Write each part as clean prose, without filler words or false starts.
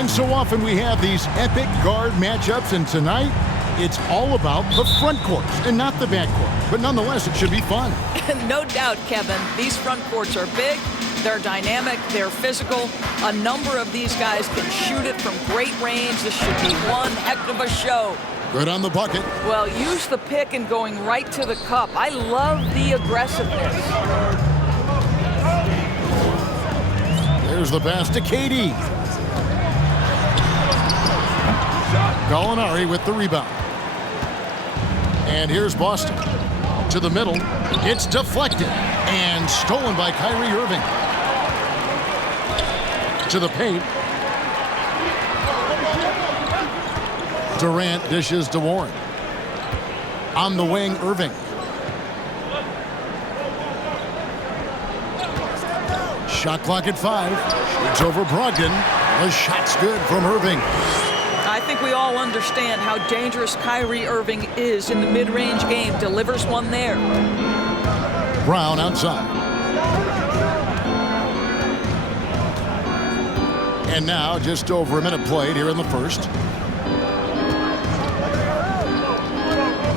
And so often we have these epic guard matchups, and tonight it's all about the front courts and not the back court. But nonetheless, it should be fun. No doubt, Kevin. These front courts are big, they're dynamic, they're physical. A number of these guys can shoot it from great range. This should be one heck of a show. Good on the bucket. Well, use the pick and going right to the cup. I love the aggressiveness. There's the pass to KD. Gallinari with the rebound. And here's Boston. To the middle. It's deflected and stolen by Kyrie Irving. To the paint. Durant dishes to Warren. On the wing, Irving. Shot clock at 5. Shoots over Brogdon. The shot's good from Irving. I think we all understand how dangerous Kyrie Irving is in the mid-range game. Delivers one there. Brown outside. And now just over a minute played here in the first.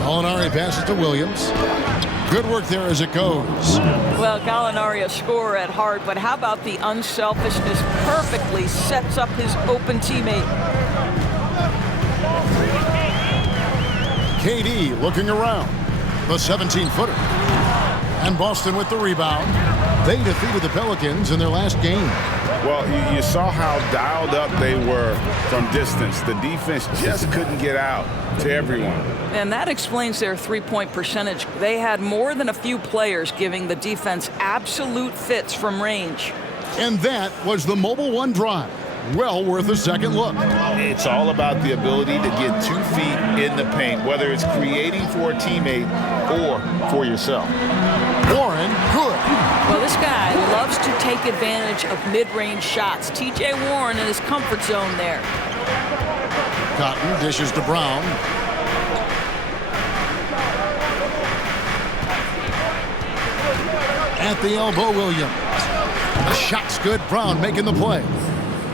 Gallinari passes to Williams. Good work there as it goes. Well, Gallinari a scorer at heart, but how about the unselfishness? Perfectly sets up his open teammate. KD looking around. The 17-footer. And Boston with the rebound. They defeated the Pelicans in their last game. Well, you saw how dialed up they were from distance. The defense just couldn't get out to everyone. And that explains their three-point percentage. They had more than a few players giving the defense absolute fits from range. And that was the Mobile One drive. Well worth a second look. It's all about the ability to get 2 feet in the paint, whether it's creating for a teammate or for yourself. Warren, good. Well, this guy loves to take advantage of mid-range shots. T.J. Warren in his comfort zone there. Cotton dishes to Brown. At the elbow, Williams. The shot's good. Brown making the play.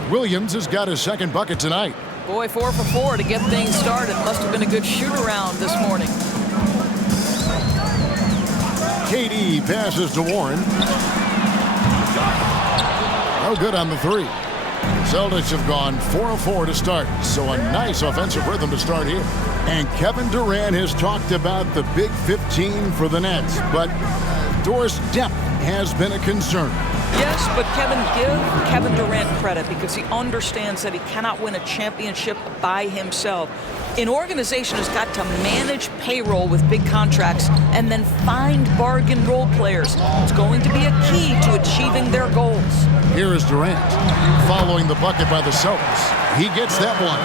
Williams has got his second bucket tonight. Boy, 4 for 4 to get things started. Must have been a good shoot-around this morning. KD passes to Warren. No good on the 3. Celtics have gone 4 of 4 to start, so a nice offensive rhythm to start here. And Kevin Durant has talked about the Big 15 for the Nets, but Doris depth has been a concern. Yes, but give Kevin Durant credit because he understands that he cannot win a championship by himself. An organization has got to manage payroll with big contracts and then find bargain role players. It's going to be a key to achieving their goals. Here is Durant following the bucket by the Celtics. He gets that one.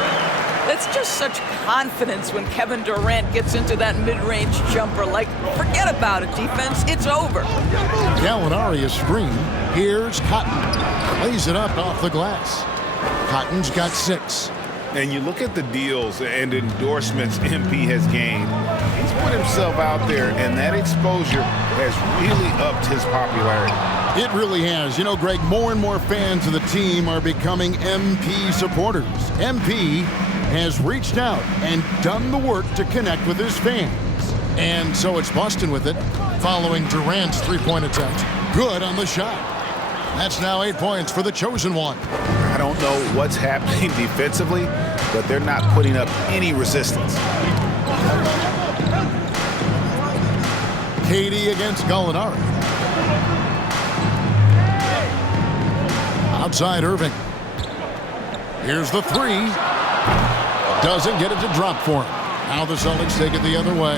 It's just such confidence when Kevin Durant gets into that mid-range jumper. Like, forget about it, defense. It's over. Gallinari is screened. Here's Cotton. Lays it up off the glass. Cotton's got 6. And you look at the deals and endorsements MP has gained. He's put himself out there, and that exposure has really upped his popularity. It really has. You know, Greg, more and more fans of the team are becoming MP supporters. MP has reached out and done the work to connect with his fans. And so it's Boston with it, following Durant's three-point attempt. Good on the shot. That's now 8 points for the chosen one. I don't know what's happening defensively, but they're not putting up any resistance. KD against Gallinari. Outside Irving. Here's the 3. Doesn't get it to drop for him. Now the Celtics take it the other way.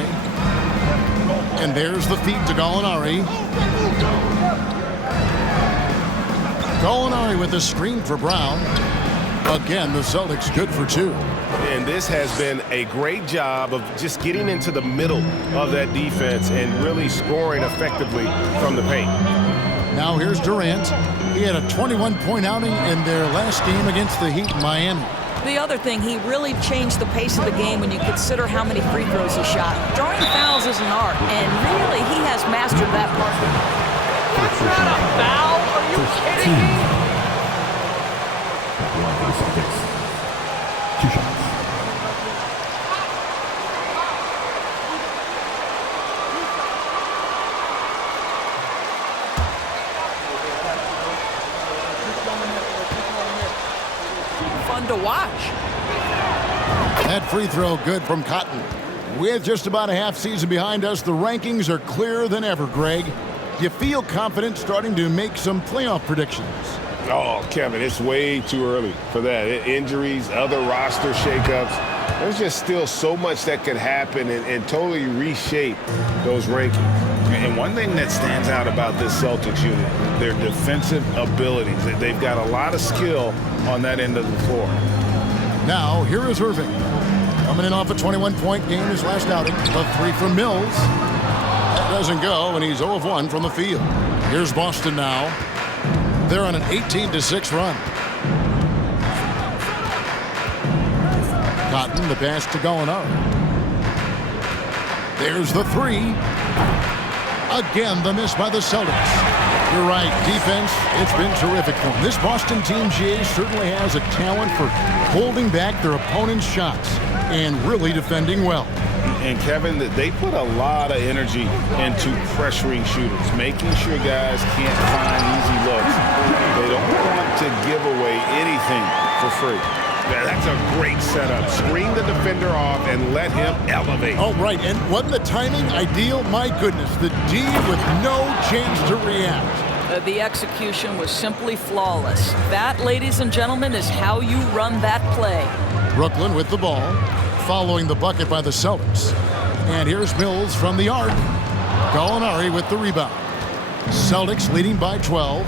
And there's the feed to Gallinari. Gallinari with the screen for Brown. Again, the Celtics good for 2. And this has been a great job of just getting into the middle of that defense and really scoring effectively from the paint. Now here's Durant. He had a 21-point outing in their last game against the Heat in Miami. The other thing, he really changed the pace of the game when you consider how many free throws he shot. Drawing fouls is an art, and really he has mastered that part. That's not a foul. Are you kidding me? to watch. That free throw good from Cotton. With just about a half season behind us, the rankings are clearer than ever, Greg. Do you feel confident starting to make some playoff predictions? Oh, Kevin, it's way too early for that. Injuries, other roster shakeups. There's just still so much that could happen and totally reshape those rankings. And one thing that stands out about this Celtics unit, their defensive abilities. They've got a lot of skill on that end of the floor. Now, here is Irving. Coming in off a 21-point game his last outing. A three from Mills. That doesn't go, and he's 0 of 1 from the field. Here's Boston now. They're on an 18-6 run. Cotton, the pass to Gallinari. There's the three. Again, the miss by the Celtics. You're right, defense, it's been terrific for them. This Boston team, GA, certainly has a talent for holding back their opponent's shots and really defending well. And Kevin, they put a lot of energy into pressuring shooters, making sure guys can't find easy looks. They don't want to give away anything for free. That's a great setup. Screen the defender off and let him elevate. Oh, right, and wasn't the timing ideal? My goodness, the D with no chance to react. The execution was simply flawless. That, ladies and gentlemen, is how you run that play. Brooklyn with the ball, following the bucket by the Celtics. And here's Mills from the arc. Gallinari with the rebound. Celtics leading by 12.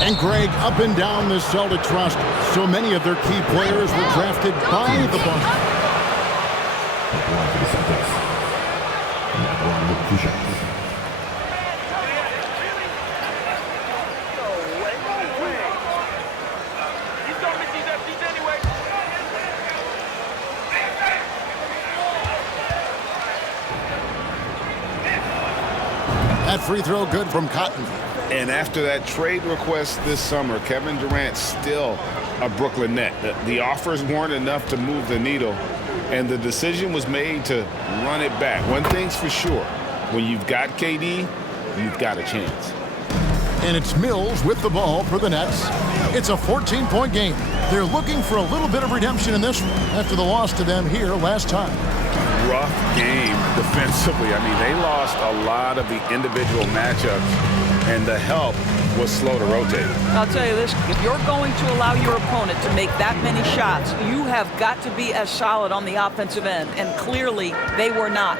And Greg, up and down the Celtics roster, so many of their key players were drafted by the Bucks. That free throw good from Cotton. And after that trade request this summer, Kevin Durant still a Brooklyn Net. The offers weren't enough to move the needle, and the decision was made to run it back. One thing's for sure, when you've got KD, you've got a chance. And it's Mills with the ball for the Nets. It's a 14-point game. They're looking for a little bit of redemption in this one after the loss to them here last time. Rough game defensively. I mean, they lost a lot of the individual matchups, and the help was slow to rotate. I'll tell you this, if you're going to allow your opponent to make that many shots, you have got to be as solid on the offensive end, and clearly they were not.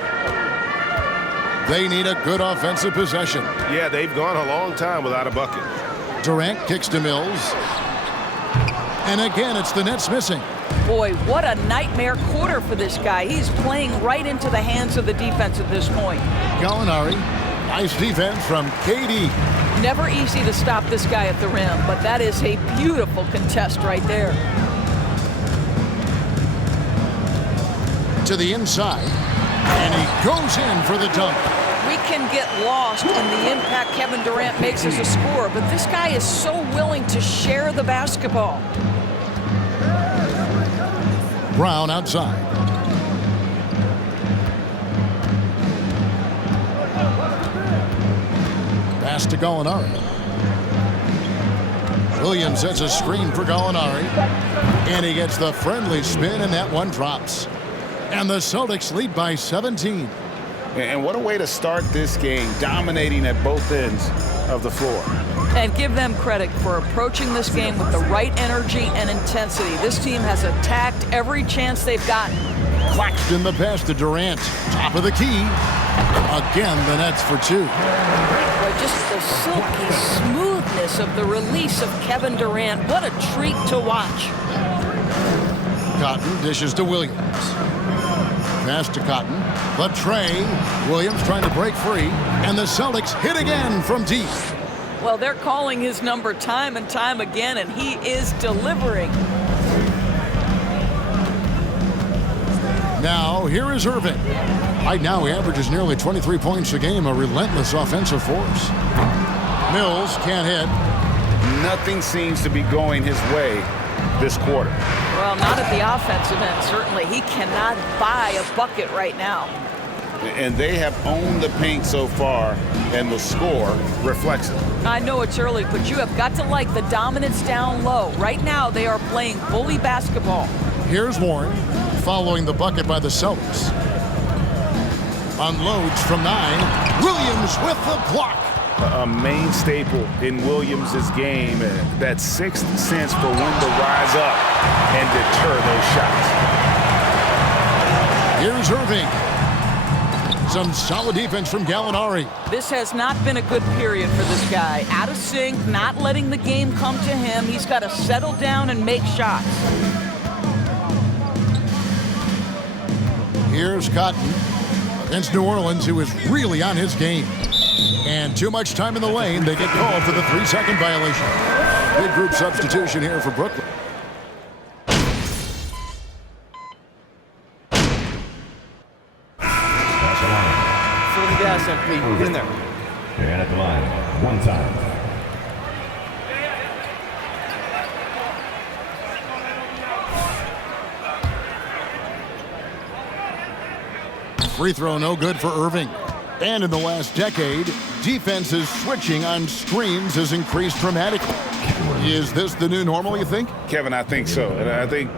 They need a good offensive possession. Yeah, they've gone a long time without a bucket. Durant kicks to Mills. And again, it's the Nets missing. Boy, what a nightmare quarter for this guy. He's playing right into the hands of the defense at this point. Gallinari, nice defense from KD. Never easy to stop this guy at the rim, but that is a beautiful contest right there. To the inside, and he goes in for the dunk. We can get lost in the impact Kevin Durant makes as a scorer, but this guy is so willing to share the basketball. Brown outside. Pass to Gallinari. Williams sets a screen for Gallinari. And he gets the friendly spin, and that one drops. And the Celtics lead by 17. And what a way to start this game, dominating at both ends of the floor. And give them credit for approaching this game with the right energy and intensity. This team has attacked every chance they've gotten. Claxton the pass to Durant. Top of the key. Again, the Nets for two. But just the silky smoothness of the release of Kevin Durant. What a treat to watch. Cotton dishes to Williams. Pass to Cotton. The tray. Williams trying to break free. And the Celtics hit again from deep. Well, they're calling his number time and time again, and he is delivering. Now, here is Irving. Right now, he averages nearly 23 points a game, a relentless offensive force. Mills can't hit. Nothing seems to be going his way this quarter. Well, not at the offensive end, certainly. He cannot buy a bucket right now. And they have owned the paint so far, and the score reflects it. I know it's early, but you have got to like the dominance down low. Right now, they are playing bully basketball. Here's Warren following the bucket by the Celtics. Unloads from 9. Williams with the block. A main staple in Williams' game, that sixth sense for when to rise up and deter those shots. Here's Irving. Some solid defense from Gallinari. This has not been a good period for this guy. Out of sync, not letting the game come to him. He's got to settle down and make shots. Here's Cotton against New Orleans, who is really on his game. And too much time in the lane. They get called for the 3-second violation. Big group substitution here for Brooklyn. Gas, MP. Get in there. And at the line, one time. Free throw no good for Irving. And in the last decade, defenses switching on screens has increased dramatically. Is this the new normal, you think? Kevin, I think so. And I think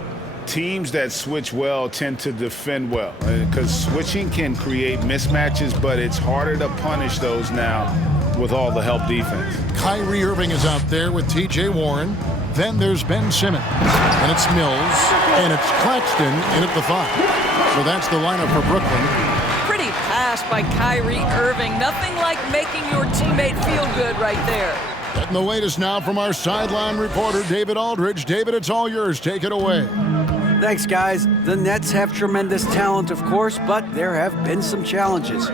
teams that switch well tend to defend well, because switching can create mismatches, but it's harder to punish those now with all the help defense. Kyrie Irving is out there with T.J. Warren. Then there's Ben Simmons. And it's Mills. And it's Claxton in at the 5. So that's the lineup for Brooklyn. Pretty pass by Kyrie Irving. Nothing like making your teammate feel good right there. Getting the latest now from our sideline reporter, David Aldridge. David, it's all yours. Take it away. Thanks, guys. The Nets have tremendous talent, of course, but there have been some challenges.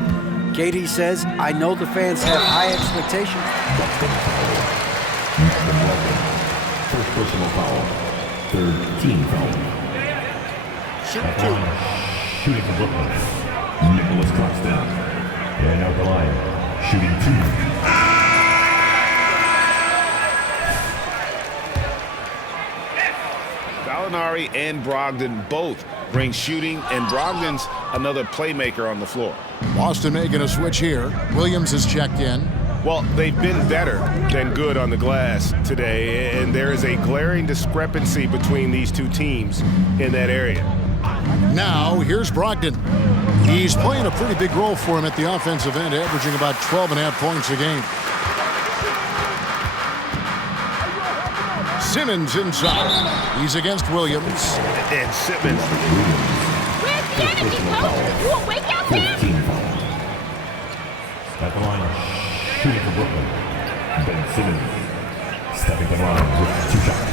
Katie says, I know the fans have high expectations. First personal foul. Third team foul. Shoot two. Shooting for Brooklyn. Nicholas Claxton. And out the line. Shooting 2. Gallinari and Brogdon both bring shooting, and Brogdon's another playmaker on the floor. Boston making a switch here. Williams is checked in. Well, they've been better than good on the glass today, and there is a glaring discrepancy between these two teams in that area. Now, here's Brogdon. He's playing a pretty big role for him at the offensive end, averaging about 12.5 points a game. Simmons inside. He's against Williams. And Simmons. Where's the enemy, coach? You awake out there? At the line, shooting for Brooklyn. Ben Simmons stepping the line with 2 shots.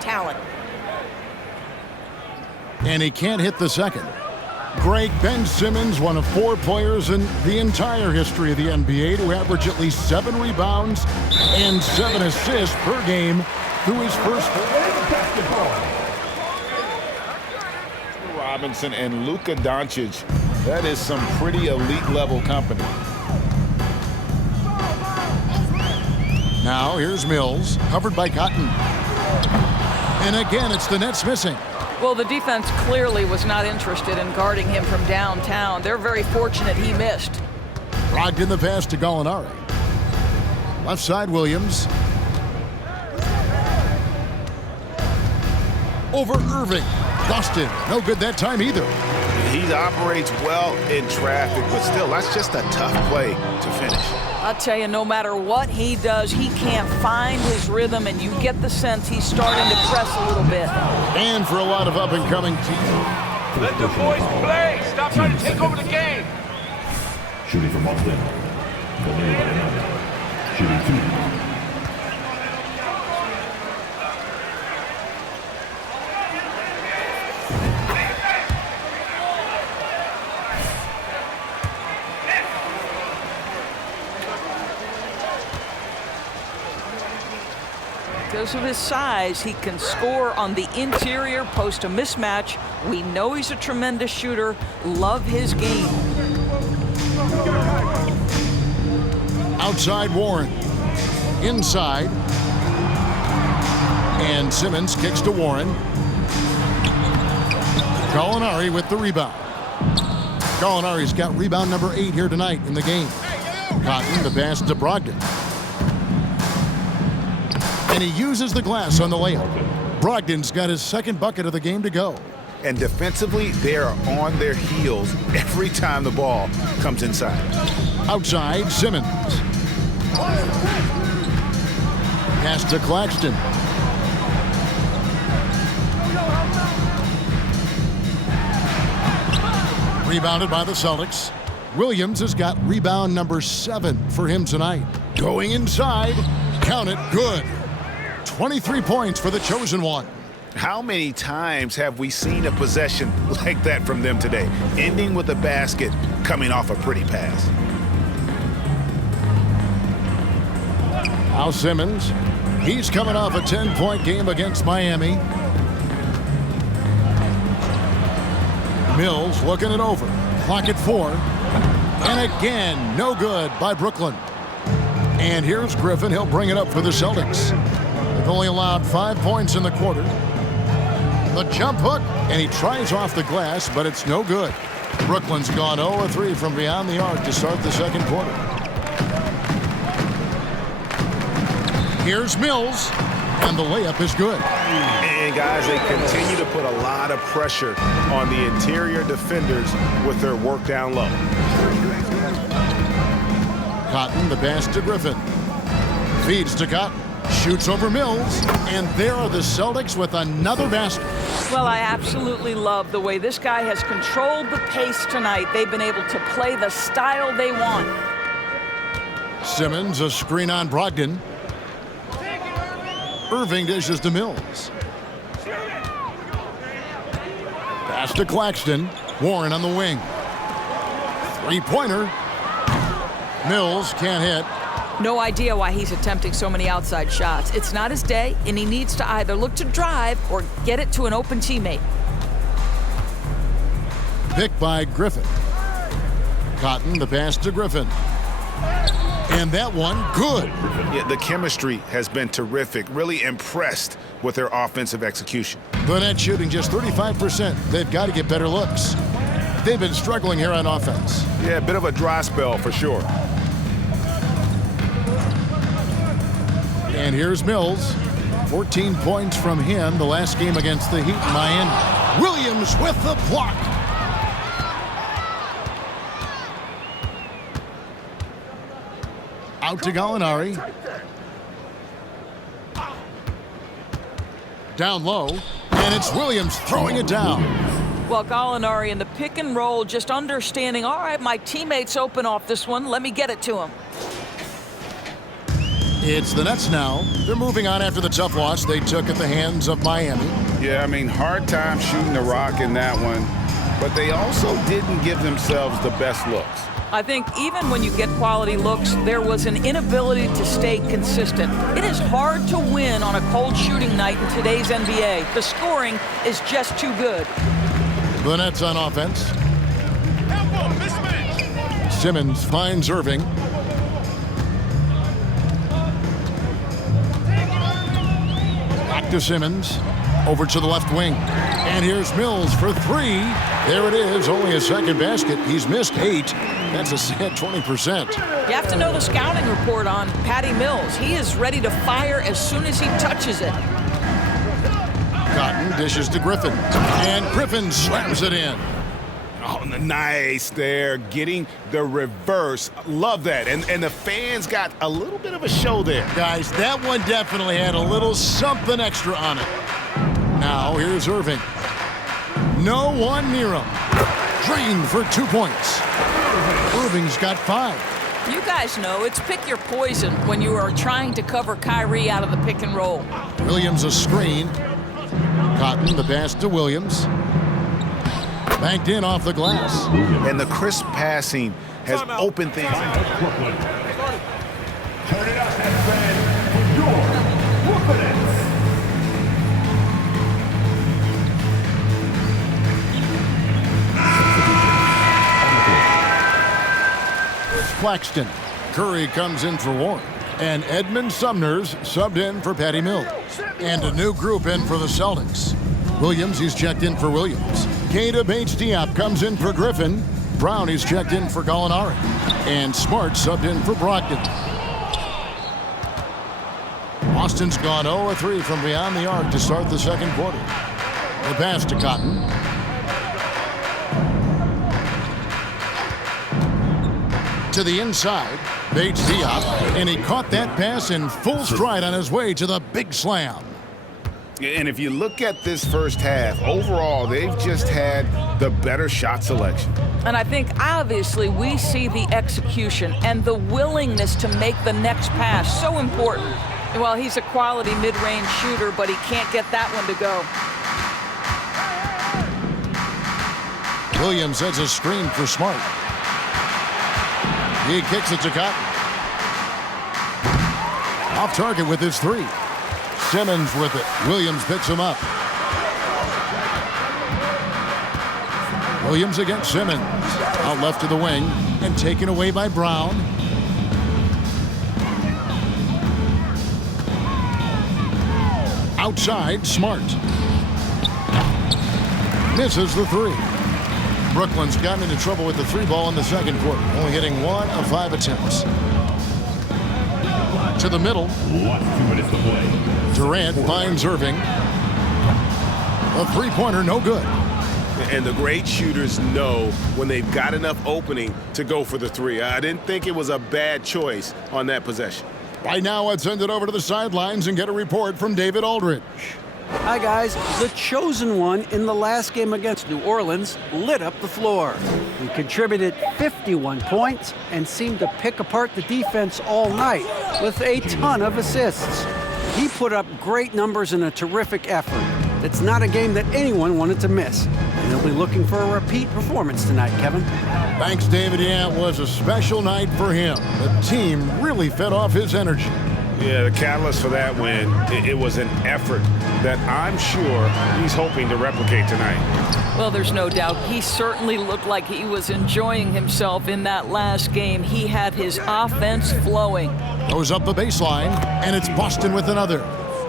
Talent. And he can't hit the second. Greg, Ben Simmons, one of 4 players in the entire history of the NBA to average at least 7 rebounds and 7 assists per game through his first. Robinson and Luka Doncic, that is some pretty elite level company. Now here's Mills, covered by Cotton. And again, it's the Nets missing. Well, the defense clearly was not interested in guarding him from downtown. They're very fortunate he missed. Brogdon the pass to Gallinari. Left side, Williams. Over Irving. Dustin. No good that time either. He operates well in traffic, but still, that's just a tough play to finish. I'll tell you, no matter what he does, he can't find his rhythm, and you get the sense he's starting to press a little bit. And for a lot of up-and-coming teams. Let the boys play. Stop trying to take over the game. Shooting from Boston. Shooting 2. Because of his size, he can score on the interior, post a mismatch. We know he's a tremendous shooter. Love his game. Outside Warren. Inside. And Simmons kicks to Warren. Gallinari with the rebound. Gallinari's got rebound number 8 here tonight in the game. Cotton, the pass to Brogdon. And he uses the glass on the layup. Brogdon's got his second bucket of the game to go. And defensively, they are on their heels every time the ball comes inside. Outside, Simmons. Pass to Claxton. Rebounded by the Celtics. Williams has got rebound number 7 for him tonight. Going inside. Count it. Good. 23 points for the chosen one. How many times have we seen a possession like that from them today, ending with a basket coming off a pretty pass? Now Simmons. He's coming off a 10-point game against Miami. Mills looking it over. Clock at 4. And again, no good by Brooklyn. And here's Griffin. He'll bring it up for the Celtics. They've only allowed 5 points in the quarter. The jump hook, and he tries off the glass, but it's no good. Brooklyn's gone 0-3 from beyond the arc to start the second quarter. Here's Mills, and the layup is good. And guys, they continue to put a lot of pressure on the interior defenders with their work down low. Cotton, the pass to Griffin. Feeds to Cotton. Shoots over Mills, and there are the Celtics with another basket. Well, I absolutely love the way this guy has controlled the pace tonight. They've been able to play the style they want. Simmons, a screen on Brogdon. Irving dishes to Mills. Pass to Claxton. Warren on the wing. Three-pointer. Mills can't hit. No idea why he's attempting so many outside shots. It's not his day, and he needs to either look to drive or get it to an open teammate. Picked by Griffin. Cotton, the pass to Griffin. And that one, good. Yeah, the chemistry has been terrific. Really impressed with their offensive execution. The net shooting just 35%. They've got to get better looks. They've been struggling here on offense. Yeah, a bit of a dry spell for sure. And here's Mills. 14 points from him the last game against the Heat in Miami. Williams with the block. Out to Gallinari. Down low. And it's Williams throwing it down. Well, Gallinari in the pick and roll, just understanding, all right, my teammate's open off this one. Let me get it to him. It's the Nets now. They're moving on after the tough loss they took at the hands of Miami. Yeah, I mean, hard time shooting the rock in that one. But they also didn't give themselves the best looks. I think even when you get quality looks, there was an inability to stay consistent. It is hard to win on a cold shooting night in today's NBA. The scoring is just too good. The Nets on offense. Simmons finds Irving. Back to Simmons. Over to the left wing. And here's Mills for 3. There it is. Only a second basket. He's missed 8. That's a sad 20%. You have to know the scouting report on Patty Mills. He is ready to fire as soon as he touches it. Cotton dishes to Griffin. And Griffin slams it in. Oh, nice there. Getting the reverse. Love that. And the fans got a little bit of a show there. Guys, that one definitely had a little something extra on it. Now, here's Irving. No one near him. Green for 2 points. Irving's got 5. You guys know it's pick your poison when you are trying to cover Kyrie out of the pick and roll. Williams a screen. Cotton, the pass to Williams. Banked in off the glass. And the crisp passing has opened things up. Turn it up, fan, for your Brooklyn Nets. Claxton. Curry comes in for Warren. And Edmund Sumner's subbed in for Patty Mills. And a new group in for the Celtics. Williams, he's checked in for Williams. Keita Bates-Diop comes in for Griffin. Brown, he's checked in for Gallinari. And Smart subbed in for Brogdon. Boston's gone 0-3 from beyond the arc to start the second quarter. The pass to Cotton. To the inside, Bates-Diop, and he caught that pass in full stride on his way to the big slam. And if you look at this first half, overall, they've just had the better shot selection. And I think, obviously, we see the execution and the willingness to make the next pass so important. Well, he's a quality mid-range shooter, but he can't get that one to go. Williams sets a screen for Smart. He kicks it to Cotton. Off target with his three. Simmons with it. Williams picks him up. Williams against Simmons. Out left to the wing and taken away by Brown. Outside, Smart. Misses the three. Brooklyn's gotten into trouble with the three ball in the second quarter, only hitting 1 of 5 attempts. To the middle. 2 minutes to play. Durant finds Irving. A three-pointer, no good. And the great shooters know when they've got enough opening to go for the three. I didn't think it was a bad choice on that possession. By now, I'd send it over to the sidelines and get a report from David Aldridge. Hi, guys. The chosen one in the last game against New Orleans lit up the floor. He contributed 51 points and seemed to pick apart the defense all night with a ton of assists. He put up great numbers in a terrific effort. It's not a game that anyone wanted to miss. And they'll be looking for a repeat performance tonight, Kevin. Thanks, David. Yeah, it was a special night for him. The team really fed off his energy. Yeah, the catalyst for that win, it was an effort that I'm sure he's hoping to replicate tonight. Well, there's no doubt. He certainly looked like he was enjoying himself in that last game. He had his offense flowing. Goes up the baseline, and it's Boston with another.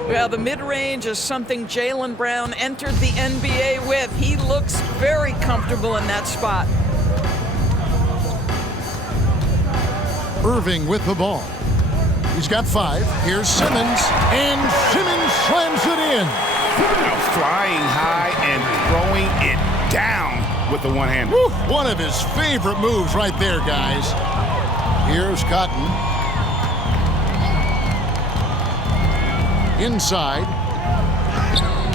Well, the mid-range is something Jaylen Brown entered the NBA with. He looks very comfortable in that spot. Irving with the ball. He's got 5. Here's Simmons, and Simmons slams it in. Now flying high and throwing it down with the one-hand. One of his favorite moves right there, guys. Here's Cotton. Inside.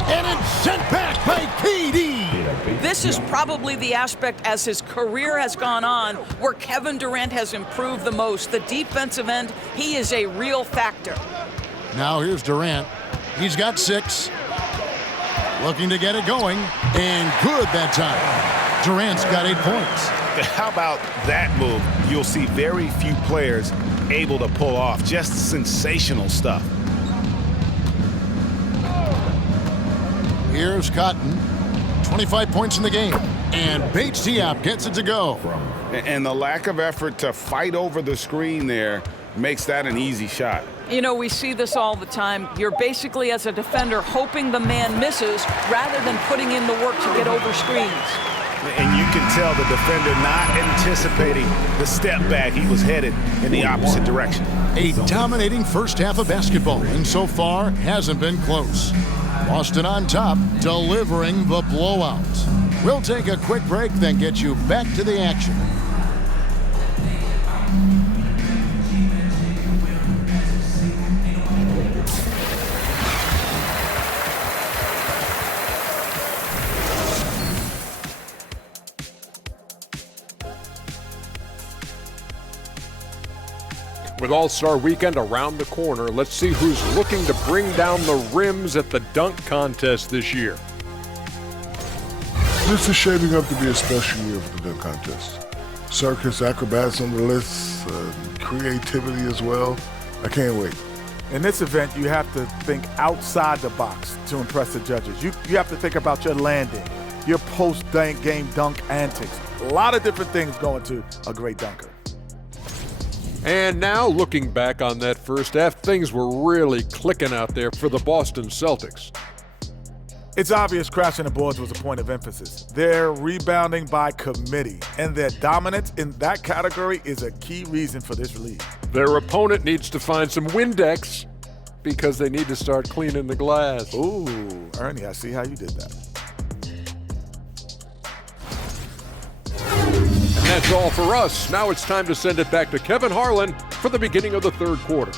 And it's sent back by KD. This is probably the aspect as his career has gone on where Kevin Durant has improved the most. The defensive end, he is a real factor. Now here's Durant. He's got 6. Looking to get it going. And good that time. Durant's got 8 points. How about that move? You'll see very few players able to pull off. Just sensational stuff. Here's Cotton. 25 points in the game. And Bates-Diop gets it to go. And the lack of effort to fight over the screen there makes that an easy shot. You know, we see this all the time. You're basically, as a defender, hoping the man misses rather than putting in the work to get over screens. And you can tell the defender not anticipating the step back. He was headed in the opposite direction. A dominating first half of basketball, and so far hasn't been close. Boston on top, delivering the blowout. We'll take a quick break, then get you back to the action. With All-Star Weekend around the corner, let's see who's looking to bring down the rims at the dunk contest this year. This is shaping up to be a special year for the dunk contest. Circus acrobats on the list, creativity as well. I can't wait. In this event, you have to think outside the box to impress the judges. You have to think about your landing, your post-game dunk antics. A lot of different things go into a great dunker. And now, looking back on that first half, things were really clicking out there for the Boston Celtics. It's obvious crashing the boards was a point of emphasis. They're rebounding by committee, and their dominance in that category is a key reason for this lead. Their opponent needs to find some Windex because they need to start cleaning the glass. Ooh, Ernie, I see how you did that. And that's all for us. Now it's time to send it back to Kevin Harlan for the beginning of the third quarter.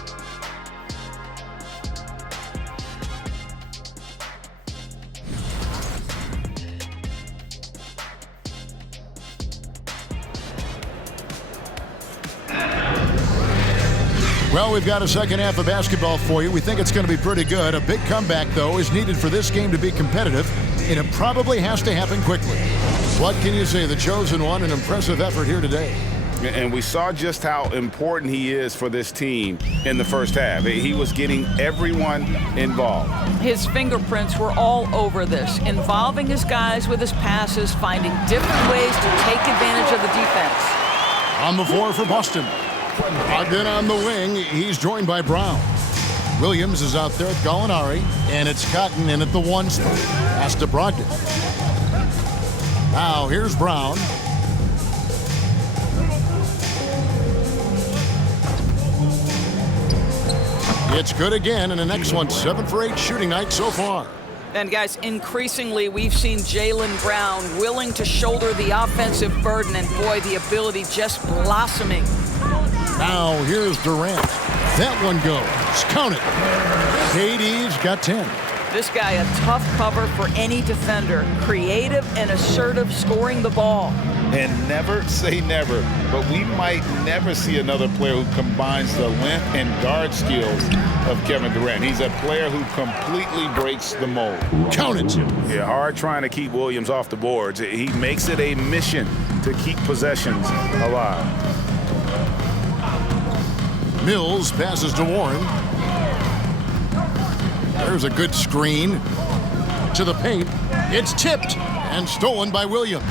Well, we've got a second half of basketball for you. We think it's going to be pretty good. A big comeback, though, is needed for this game to be competitive, and it probably has to happen quickly. What can you say? The chosen one, an impressive effort here today. And we saw just how important he is for this team in the first half. He was getting everyone involved. His fingerprints were all over this, involving his guys with his passes, finding different ways to take advantage of the defense. On the floor for Boston. Ogden on the wing. He's joined by Brown. Williams is out there at Gallinari, and it's Cotton in at the 1 spot. Pass to Brogdon. Now here's Brown. It's good again, and the next one 7 for 8 shooting night so far. And guys, increasingly we've seen Jaylen Brown willing to shoulder the offensive burden, and boy, the ability just blossoming. Now here's Durant. That one goes. Count it. KD's got 10. This guy a tough cover for any defender. Creative and assertive scoring the ball. And never say never, but we might never see another player who combines the length and guard skills of Kevin Durant. He's a player who completely breaks the mold. Count it. Yeah, hard trying to keep Williams off the boards. He makes it a mission to keep possessions alive. Mills passes to Warren. There's a good screen to the paint. It's tipped and stolen by Williams.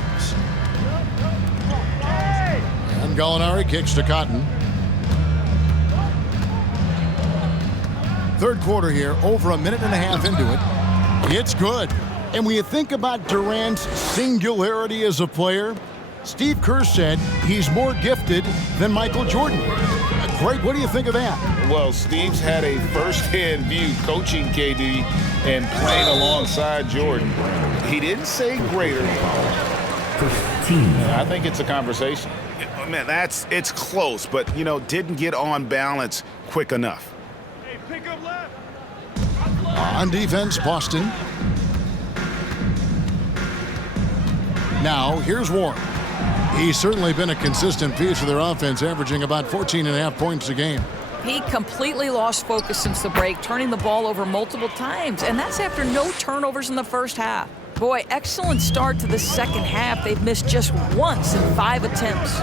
And Gallinari kicks to Cotton. Third quarter here, over a minute and a half into it. It's good. And when you think about Durant's singularity as a player, Steve Kerr said he's more gifted than Michael Jordan. Greg, what do you think of that? Well, Steve's had a first-hand view coaching KD and playing alongside Jordan. He didn't say greater. I think it's a conversation. Man, it's close, but, didn't get on balance quick enough. Hey, pick up left. On defense, Boston. Now, here's Warren. He's certainly been a consistent piece of their offense, averaging about 14.5 points a game. He completely lost focus since the break, turning the ball over multiple times, and that's after no turnovers in the first half. Boy, excellent start to the second half. They've missed just once in 5 attempts.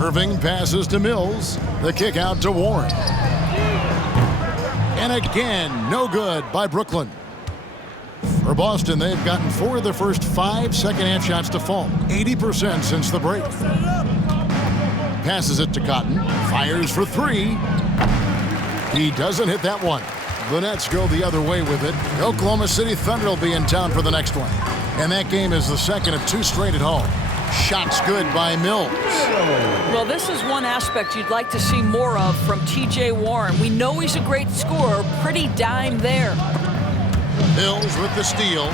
Irving passes to Mills. The kick out to Warren. And again, no good by Brooklyn. For Boston, they've gotten 4 of their first 5 second-half shots to fall. 80% since the break. Passes it to Cotton. Fires for 3. He doesn't hit that one. The Nets go the other way with it. The Oklahoma City Thunder will be in town for the next one. And that game is the second of 2 straight at home. Shots good by Mills. Well, this is one aspect you'd like to see more of from T.J. Warren. We know he's a great scorer. Pretty dime there. Mills with the steal.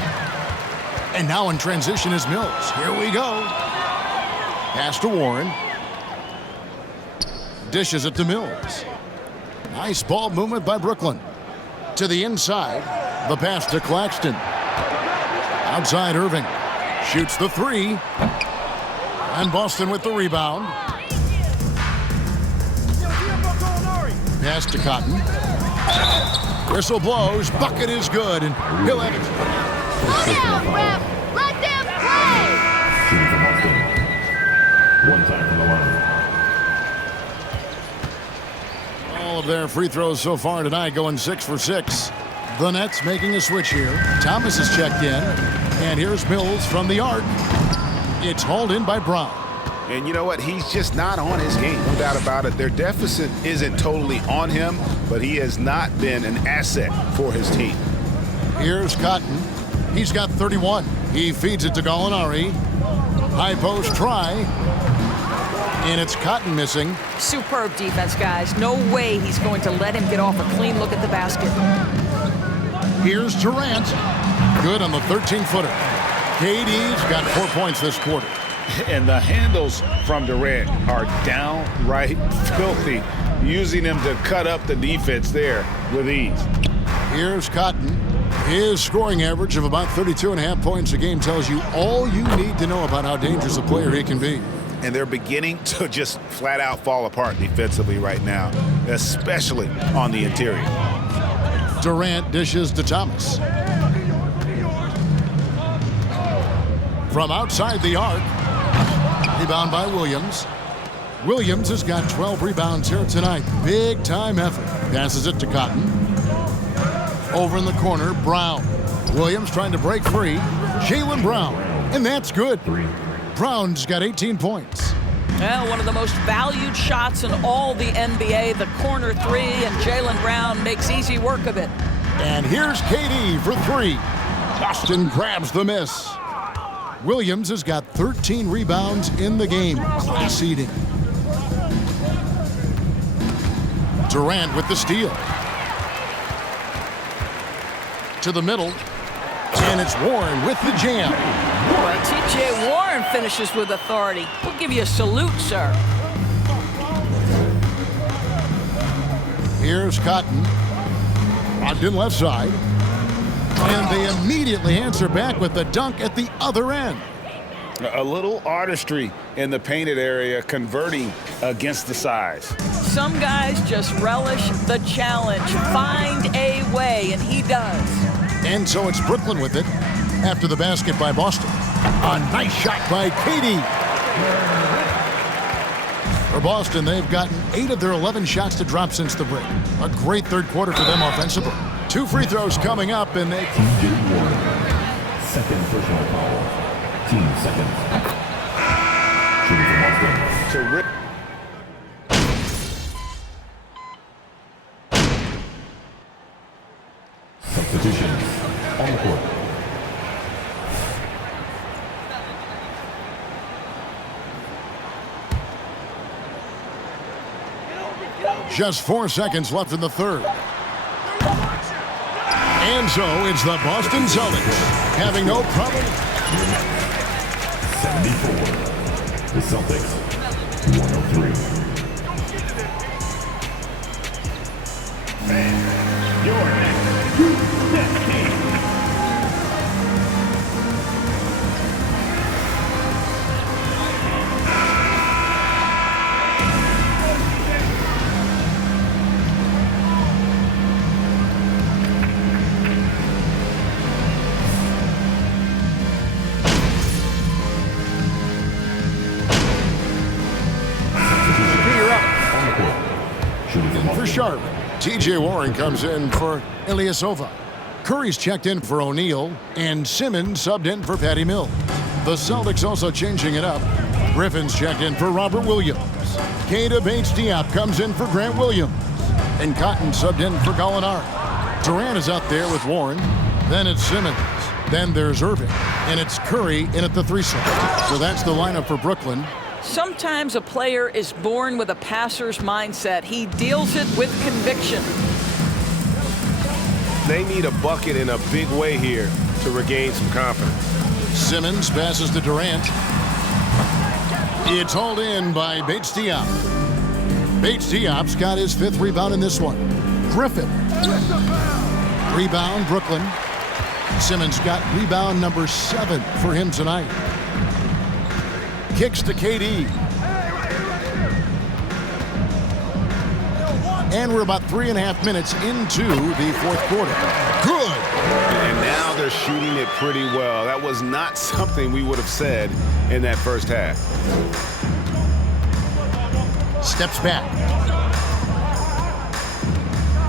And now in transition is Mills. Here we go. Pass to Warren. Dishes it to Mills. Nice ball movement by Brooklyn. To the inside. The pass to Claxton. Outside Irving. Shoots the 3. And Boston with the rebound. Pass to Cotton. Whistle blows. Bucket is good. And he'll have it. Slow down, ref. Let them play. Shooting from Boston. 1 time from the line. All of their free throws so far tonight going 6 for 6. The Nets making a switch here. Thomas is checked in. And here's Mills from the arc. It's hauled in by Brown. And you know what? He's just not on his game, no doubt about it. Their deficit isn't totally on him, but he has not been an asset for his team. Here's Cotton. He's got 31. He feeds it to Gallinari. High post try. And it's Cotton missing. Superb defense, guys. No way he's going to let him get off a clean look at the basket. Here's Durant. Good on the 13-footer. KD's got 4 points this quarter. And the handles from Durant are downright filthy, using him to cut up the defense there with ease. Here's Cotton. His scoring average of about 32.5 points a game tells you all you need to know about how dangerous a player he can be. And they're beginning to just flat out fall apart defensively right now, especially on the interior. Durant dishes to Thomas. From outside the arc. Rebound by Williams. Williams has got 12 rebounds here tonight. Big time effort. Passes it to Cotton. Over in the corner, Brown. Williams trying to break free. Jaylen Brown. And that's good. Brown's got 18 points. Well, one of the most valued shots in all the NBA, the corner three, and Jaylen Brown makes easy work of it. And here's KD for three. Boston grabs the miss. Williams has got 13 rebounds in the game. Class eating. Durant with the steal. To the middle. And it's Warren with the jam. Boy, T.J. Warren finishes with authority. We'll give you a salute, sir. Here's Cotton. Locked in left side. And they immediately answer back with the dunk at the other end. A little artistry in the painted area, converting against the size. Some guys just relish the challenge. Find a way, and he does. And so it's Brooklyn with it after the basket by Boston. A nice shot by KD. For Boston, they've gotten 8 of their 11 shots to drop since the break. A great third quarter for them offensively. 2 free throws coming up, and they... Second personal foul. Team seconds. Shooting for Boston. Terrific. Substitutions on the court. Just 4 seconds left in the third. And so it's the Boston Celtics having no problem. 74. The Celtics, 103. Your next team. For Sharp, T.J. Warren comes in for Ilyasova. Curry's checked in for O'Neal, and Simmons subbed in for Patty Mills. The Celtics also changing it up. Griffin's checked in for Robert Williams. Keita Bates-Diop comes in for Grant Williams. And Cotton subbed in for Gallinari. Durant is out there with Warren. Then it's Simmons. Then there's Irving. And it's Curry in at the 3 slot. So that's the lineup for Brooklyn. Sometimes a player is born with a passer's mindset. He deals it with conviction. They need a bucket in a big way here to regain some confidence. Simmons passes to Durant. It's hauled in by Bates-Diop. Bates-Diop's got his 5th rebound in this one. Griffin. Rebound, Brooklyn. Simmons got rebound number 7 for him tonight. Kicks to KD. And we're about 3.5 minutes into the 4th quarter. Good. And now they're shooting it pretty well. That was not something we would have said in that first half. Steps back.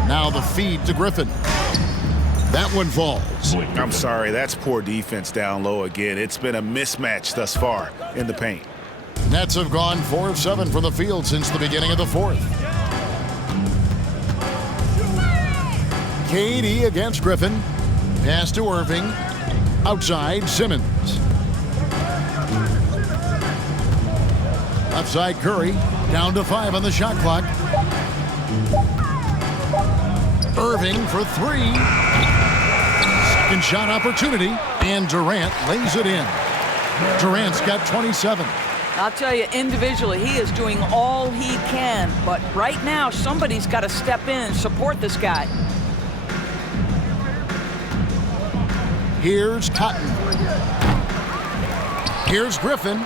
Now the feed to Griffin. That one falls. I'm sorry, that's poor defense down low again. It's been a mismatch thus far in the paint. Nets have gone 4 of 7 from the field since the beginning of the fourth. KD against Griffin. Pass to Irving. Outside, Simmons. Left side, Curry. Down to 5 on the shot clock. Irving for 3. Second shot opportunity. And Durant lays it in. Durant's got 27. I'll tell you, individually, he is doing all he can. But right now, somebody's got to step in and support this guy. Here's Cotton. Here's Griffin.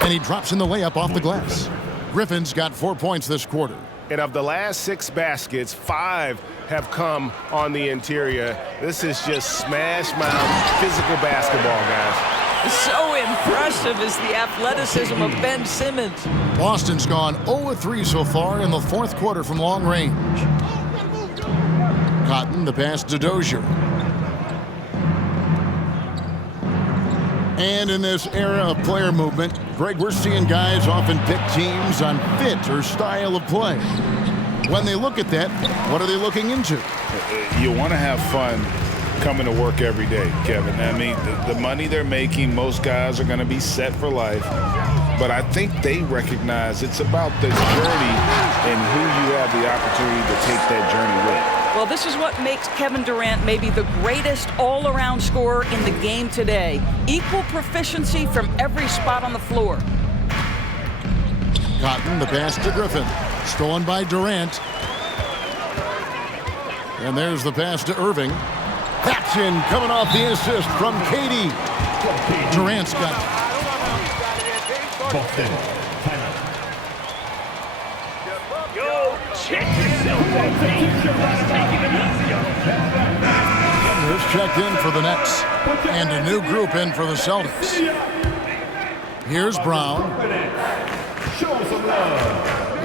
And he drops in the layup off the glass. Griffin's got 4 points this quarter. And of the last 6 baskets, 5 have come on the interior. This is just smash mouth physical basketball, guys. So impressive is the athleticism of Ben Simmons. Boston's gone 0-3 so far in the fourth quarter from long range. Cotton, the pass to Dozier. And in this era of player movement, Greg, we're seeing guys often pick teams on fit or style of play. When they look at that, what are they looking into? You want to have fun coming to work every day, Kevin. I mean, the money they're making, most guys are going to be set for life. But I think they recognize it's about the journey and who you have the opportunity to take that journey with. Well, this is what makes Kevin Durant maybe the greatest all-around scorer in the game today. Equal proficiency from every spot on the floor. Cotton, the pass to Griffin. Stolen by Durant. And there's the pass to Irving. That's in, coming off the assist from KD. Durant's got Boston. Yo, check yourself out, Here's checked in for the Nets. And a new group in for the Celtics. Here's Brown.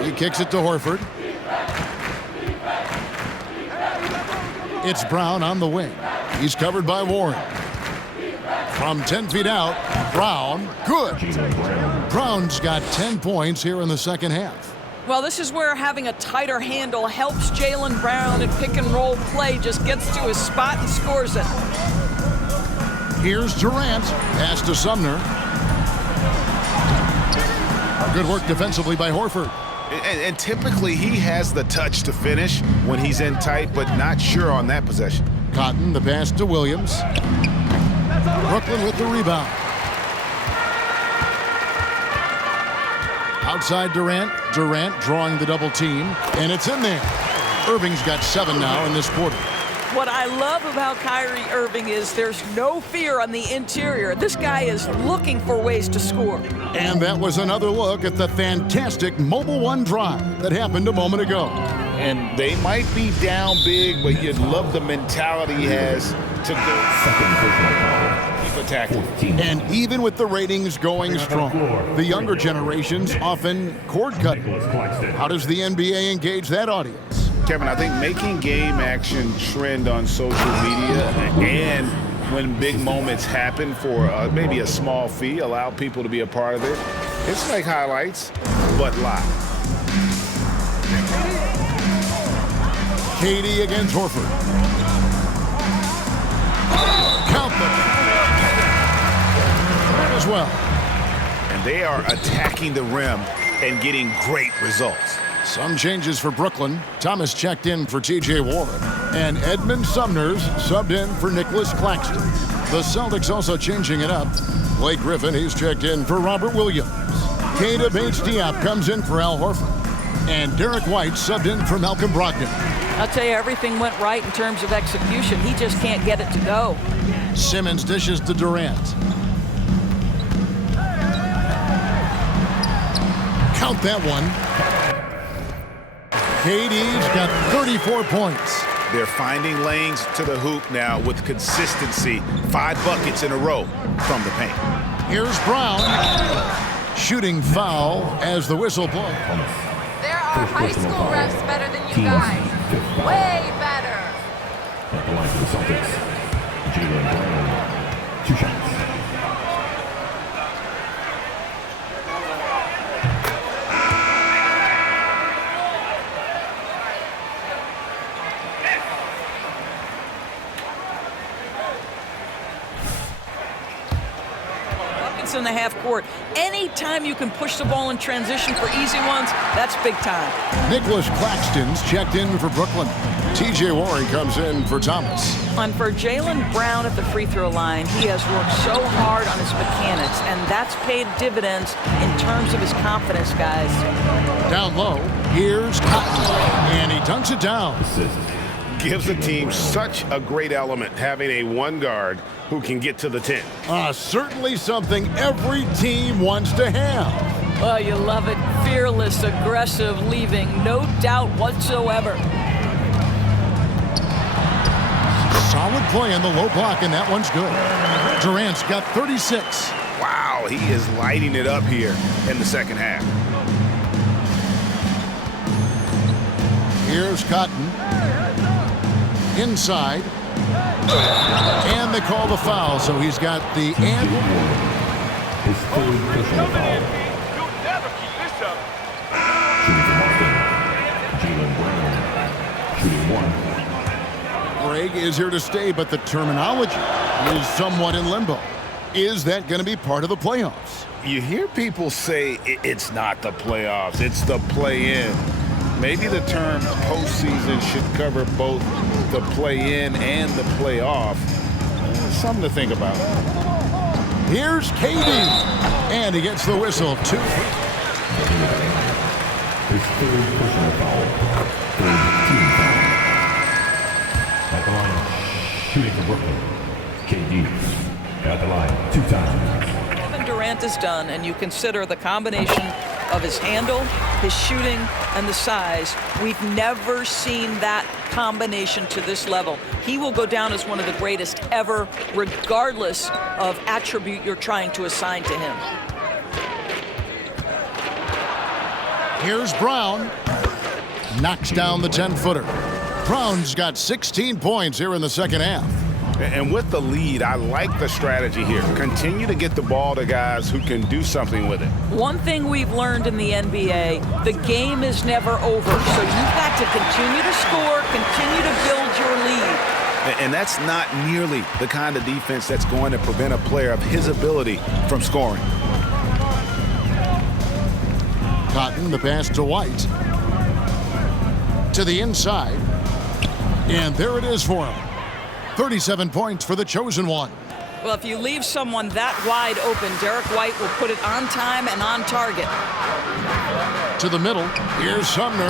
He kicks it to Horford. It's Brown on the wing. He's covered by Warren. From 10 feet out, Brown, good. Brown's got 10 points here in the second half. Well, this is where having a tighter handle helps Jaylen Brown in pick-and-roll play. Just gets to his spot and scores it. Here's Durant. Pass to Sumner. Good work defensively by Horford. And typically he has the touch to finish when he's in tight, but not sure on that possession. Cotton, the pass to Williams. Brooklyn with the rebound. Outside Durant. Durant drawing the double team, and it's in there. Irving's got 7 now in this quarter. What I love about Kyrie Irving is there's no fear on the interior. This guy is looking for ways to score. And that was another look at the fantastic Mobile One drive that happened a moment ago. And they might be down big, but you'd love the mentality he has to go keep attacking. And even with the ratings going strong, the younger generations often cord cut. How does the NBA engage that audience? Kevin, I think making game action trend on social media and when big moments happen for maybe a small fee, allow people to be a part of it. It's like highlights, but live. KD against Horford. Count them. As well. And they are attacking the rim and getting great results. Some changes for Brooklyn. Thomas checked in for T.J. Warren. And Edmund Sumner's subbed in for Nicholas Claxton. The Celtics also changing it up. Blake Griffin, he's checked in for Robert Williams. Keita Bates-Diop comes in for Al Horford. And Derek White subbed in for Malcolm Brogdon. I'll tell you, everything went right in terms of execution. He just can't get it to go. Simmons dishes to Durant. Count that one. KD's got 34 points. They're finding lanes to the hoop now with consistency. 5 buckets in a row from the paint. Here's Brown. Shooting foul as the whistle blows. There are high school refs better than you guys. Way better. At the line for the Celtics, Jaylen Brown, 2 shots. seconds in the half court. Anytime you can push the ball in transition for easy ones, that's big time. Nicholas Claxton's checked in for Brooklyn. T.J. Warren comes in for Thomas. And for Jaylen Brown at the free throw line, he has worked so hard on his mechanics, and that's paid dividends in terms of his confidence, guys. Down low, here's Cotton, and he dunks it down. Gives the team such a great element having a one guard who can get to the 10. Certainly something every team wants to have. Oh, you love it. Fearless, aggressive, leaving no doubt whatsoever. Solid play on the low block, and that one's good. Durant's got 36. Wow, he is lighting it up here in the second half. Here's Cotton. Inside. And they call the foul, so he's got the and. His third personal foul. You'll never keep this up. Shooting from Boston, Jaylen Brown. Shooting one. Greg is here to stay, but the terminology is somewhat in limbo. Is that going to be part of the playoffs? You hear people say it's not the playoffs, it's the play-in. Maybe the term postseason should cover both the play-in and the playoff. Something to think about. Here's KD, and he gets the whistle. 2. His third personal foul. Third team foul. At the line, shooting for Brooklyn. KD at the line 2 times. Kevin Durant is done, and you consider the combination of his handle, his shooting, and the size. We've never seen that combination to this level. He will go down as one of the greatest ever, regardless of attribute you're trying to assign to him. Here's Brown. Knocks down the 10-footer. Brown's got 16 points here in the second half. And with the lead, I like the strategy here. Continue to get the ball to guys who can do something with it. One thing we've learned in the NBA, the game is never over. So you've got to continue to score, continue to build your lead. And that's not nearly the kind of defense that's going to prevent a player of his ability from scoring. Cotton, the pass to White. To the inside. And there it is for him. 37 points for the chosen one. Well, if you leave someone that wide open, Derek White will put it on time and on target. To the middle, here's Sumner.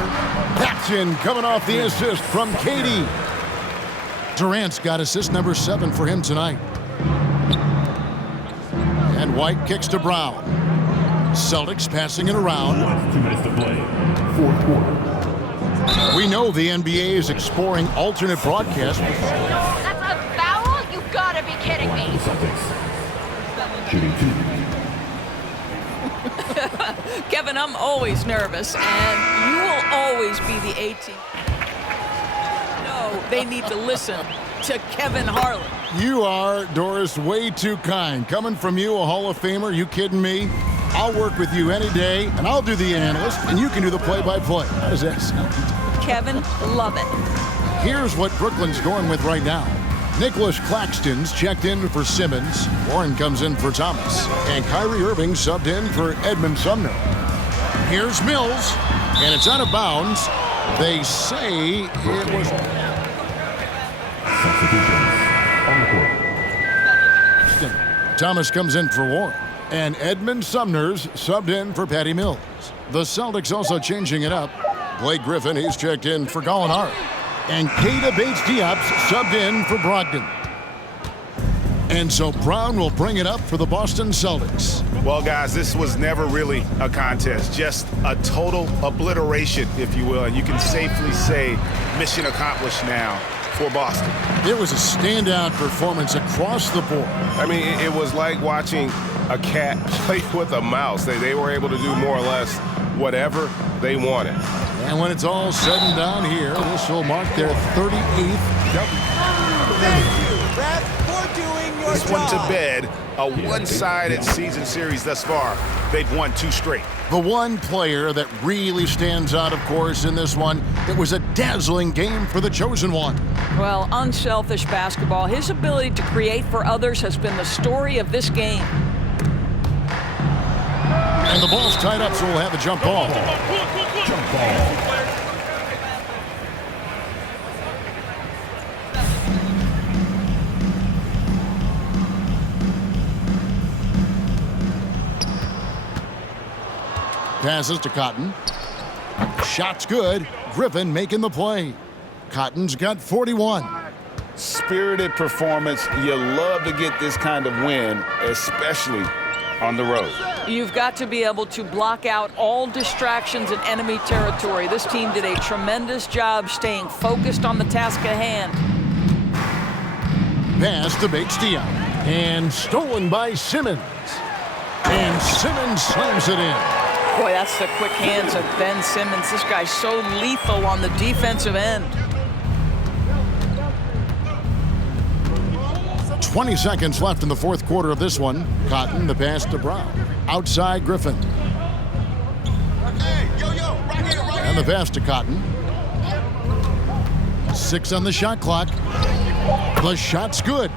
That's in, coming off the assist from KD. Durant's got assist number 7 for him tonight. And White kicks to Brown. Celtics passing it around. 2 minutes to play. Fourth quarter. We know the NBA is exploring alternate broadcasts. That's a foul? You gotta be kidding me. The Celtics. Shooting 2. Kevin, I'm always nervous, and you will always be the A team. No, they need to listen to Kevin Harlan. You are, Doris, way too kind. Coming from you, a Hall of Famer, you kidding me? I'll work with you any day, and I'll do the analyst, and you can do the play-by-play. How does that sound? Kevin, love it. Here's what Brooklyn's going with right now. Nicholas Claxton's checked in for Simmons. Warren comes in for Thomas. And Kyrie Irving subbed in for Edmund Sumner. Here's Mills, and it's out of bounds. They say it was... Substitutions on the court. Thomas comes in for Warren. And Edmund Sumner's subbed in for Patty Mills. The Celtics also changing it up. Blake Griffin, he's checked in for Gallinari. And Keita Bates-Diop's subbed in for Brogdon. And so Brown will bring it up for the Boston Celtics. Well, guys, this was never really a contest, just a total obliteration, if you will. And you can safely say mission accomplished now for Boston. It was a standout performance across the board. I mean, it was like watching a cat play with a mouse. They were able to do more or less whatever they wanted. And when it's all said and done here, this will mark their 38th W. Thank you, Ref, for doing your This job. one to bed, a one-sided season series thus far. They've won 2 straight. The one player that really stands out, of course, in this one, it was a dazzling game for the chosen one. Well, unselfish basketball. His ability to create for others has been the story of this game. And the ball's tied up, so we'll have a jump ball. Jump ball. Passes to Cotton. Shot's good. Griffin making the play. Cotton's got 41. Spirited performance. You love to get this kind of win, especially on the road. You've got to be able to block out all distractions in enemy territory. This team did a tremendous job staying focused on the task at hand. Pass to Bates-Diop. And stolen by Simmons. And Simmons slams it in. Boy, that's the quick hands of Ben Simmons. This guy's so lethal on the defensive end. 20 seconds left in the fourth quarter of this one. Cotton, the pass to Brown. Outside Griffin. And the pass to Cotton. 6 on the shot clock. The shot's good.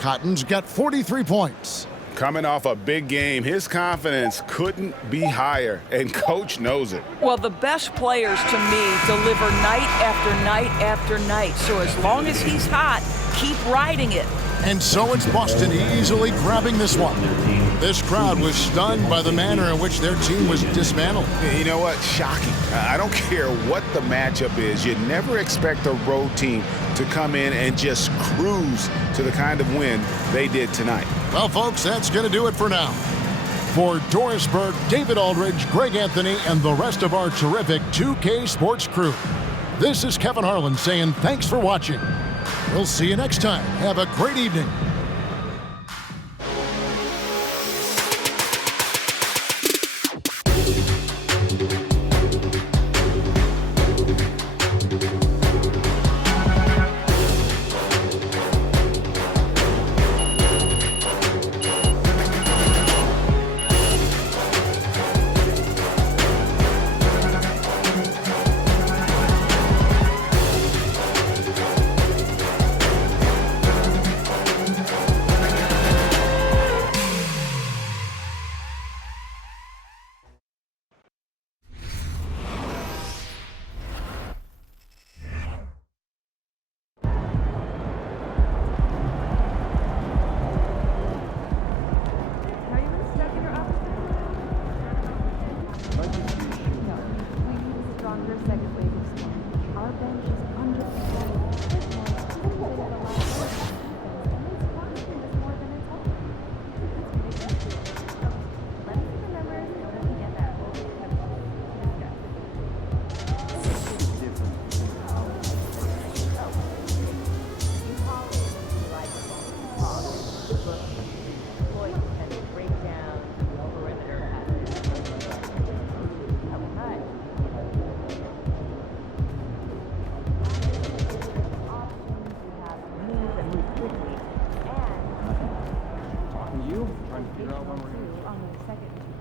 Cotton's got 43 points. Coming off a big game, his confidence couldn't be higher, and Coach knows it. Well, the best players, to me, deliver night after night after night. So as long as he's hot, keep riding it. And so it's Boston easily grabbing this one. This crowd was stunned by the manner in which their team was dismantled. You know what? Shocking. I don't care what the matchup is. You never expect a road team to come in and just cruise to the kind of win they did tonight. Well, folks, that's going to do it for now. For Doris Burke, David Aldridge, Greg Anthony, and the rest of our terrific 2K Sports crew, this is Kevin Harlan saying thanks for watching. We'll see you next time. Have a great evening. Trying to figure out when we're going to